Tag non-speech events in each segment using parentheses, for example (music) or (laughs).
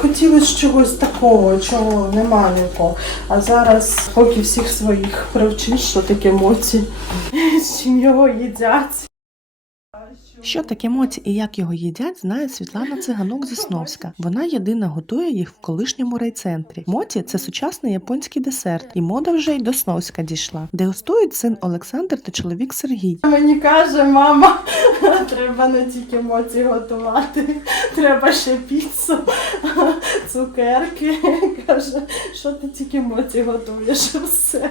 Хотілося чогось такого, чого нема нікого. А зараз, поки всіх своїх привчиш, що таке моці, (laughs) з чим його їдять. Що таке моці і як його їдять, знає Світлана Циганок Зісновська. Вона єдина готує їх в колишньому райцентрі. Моці це сучасний японський десерт, і мода вже й до Сновська дійшла. Дегустують син Олександр та чоловік Сергій. Мені каже, мама, (laughs) треба не тільки моці готувати, треба ще піцу, (laughs) цукерки. (laughs) Каже, що ти тільки моці готуєш все.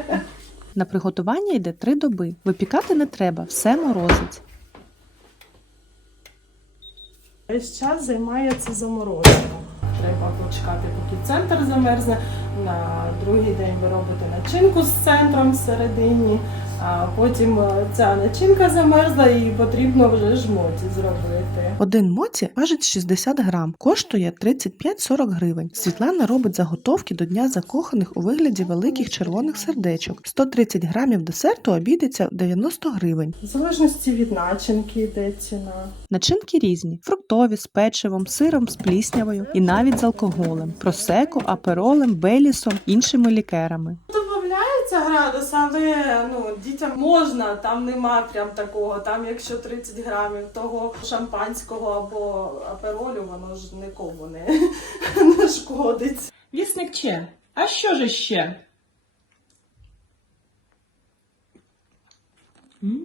На приготування йде три доби. Випікати не треба, все морозить. Весь час займається заморозка. Треба почекати, поки центр замерзне. На другий день ви робите начинку з центром всередині, а потім е, ця начинка замерзла і потрібно вже жмоті зробити. Один моці важить 60 грам, коштує 35-40 гривень. Світлана робить заготовки до дня закоханих у вигляді великих червоних сердечок. 130 грамів десерту обійдеться в 90 гривень. В залежності від начинки йде ціна. Начинки різні: фруктові з печивом, сиром з пліснявою і навіть з алкоголем, просеко, аперолем, белісом, іншими лікерами. Додається градусів, але ну, дітям можна, там нема прям такого. Там, якщо 30 грамів того шампанського або аперолю, воно ж нікому не, (laughs) не шкодить. Вісник Че, а що ж ще? М,